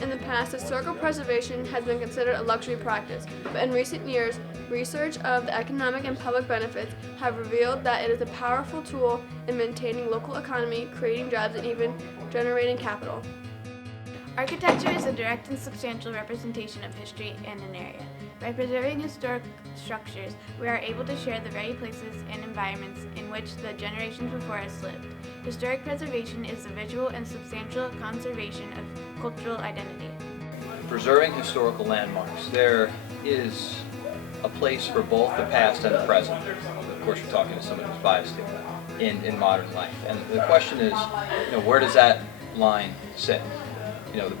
In the past, historical preservation has been considered a luxury practice, but in recent years, research of the economic and public benefits have revealed that it is a powerful tool in maintaining local economy, creating jobs, and even generating capital. Architecture is a direct and substantial representation of history in an area. By preserving historic structures, we are able to share the very places and environments in which the generations before us lived. Historic preservation is the visual and substantial conservation of cultural identity. Preserving historical landmarks. There is a place for both the past and the present. Of course, we're talking to someone who's biased in modern life. And the question is, where does that line sit?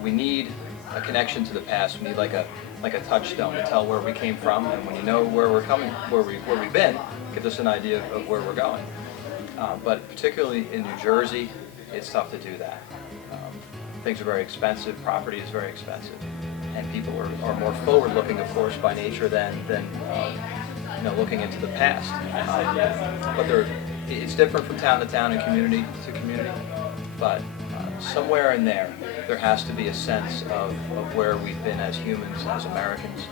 We need a connection to the past. We need like a touchstone to tell where we came from, and when you know where we're coming, where we've been, it gives us an idea of where we're going. But particularly in New Jersey, it's tough to do that. Things are very expensive. Property is very expensive, and people are more forward-looking, of course, by nature than looking into the past. But it's different from town to town and community to community. But somewhere in there has to be a sense of where we've been as humans, as Americans,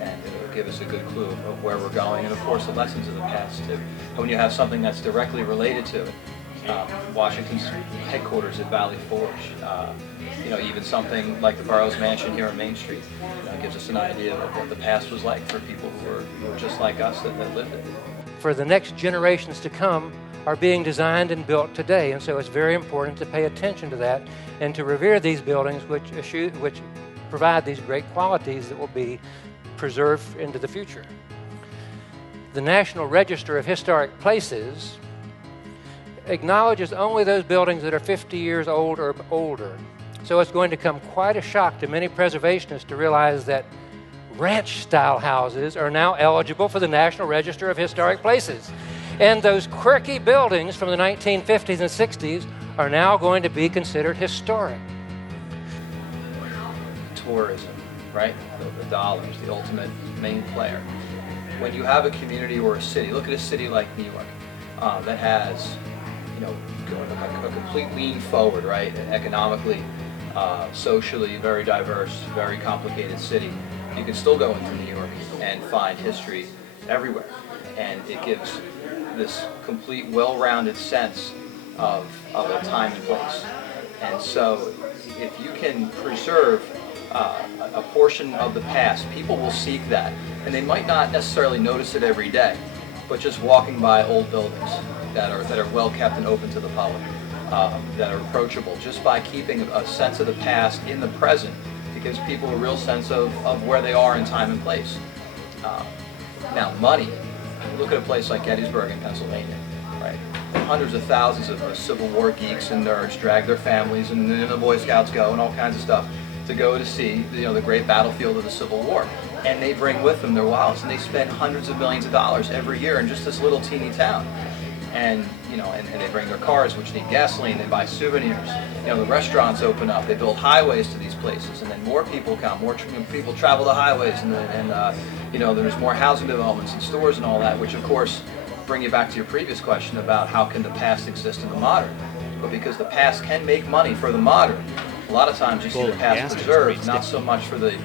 and it'll give us a good clue of where we're going, and of course the lessons of the past too. And when you have something that's directly related to it, Washington's headquarters at Valley Forge, even something like the Burroughs Mansion here on Main Street, gives us an idea of what the past was like for people who were just like us that lived it. For the next generations to come, are being designed and built today, and so it's very important to pay attention to that and to revere these buildings which provide these great qualities that will be preserved into the future. The National Register of Historic Places acknowledges only those buildings that are 50 years old or older. So it's going to come quite a shock to many preservationists to realize that ranch-style houses are now eligible for the National Register of Historic Places. And those quirky buildings from the 1950s and 60s are now going to be considered historic. Tourism, right? The dollars, the ultimate main player. When you have a community or a city, look at a city like New York that has, a complete lean forward, right? Economically, socially, very diverse, very complicated city. You can still go into New York and find history everywhere, and it gives this complete, well-rounded sense of a time and place. And so, if you can preserve a portion of the past, people will seek that, and they might not necessarily notice it every day, but just walking by old buildings that are well kept and open to the public, that are approachable, just by keeping a sense of the past in the present, it gives people a real sense of where they are in time and place. Now, money. Look at a place like Gettysburg in Pennsylvania, right? Hundreds of thousands of Civil War geeks and nerds drag their families, and then the Boy Scouts go and all kinds of stuff to go to see the great battlefield of the Civil War. And they bring with them their wallets, and they spend hundreds of millions of dollars every year in just this little teeny town. And and they bring their cars, which need gasoline. They buy souvenirs. The restaurants open up. They build highways to these places, and then more people come. More people travel the highways, and there's more housing developments and stores and all that. Which, of course, bring you back to your previous question about how can the past exist in the modern. But because the past can make money for the modern, a lot of times you see the past preserved, not so much for the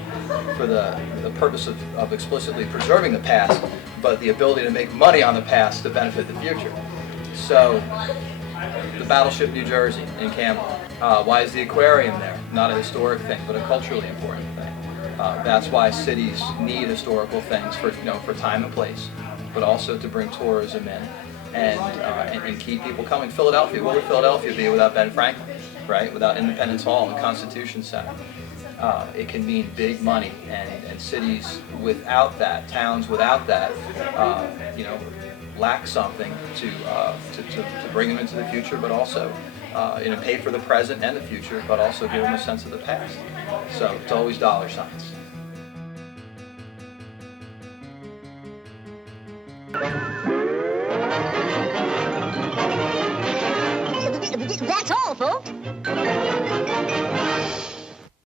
purpose of explicitly preserving the past, but the ability to make money on the past to benefit the future. So, the Battleship New Jersey in Camden. Why is the aquarium there? Not a historic thing, but a culturally important thing. That's why cities need historical things for time and place, but also to bring tourism in and keep people coming. Philadelphia. What would Philadelphia be without Ben Franklin, right? Without Independence Hall and Constitution Center. It can mean big money, and cities without that, towns without that, lack something to bring them into the future, but also pay for the present and the future, but also give them a sense of the past. So it's always dollar signs. That's all, folks.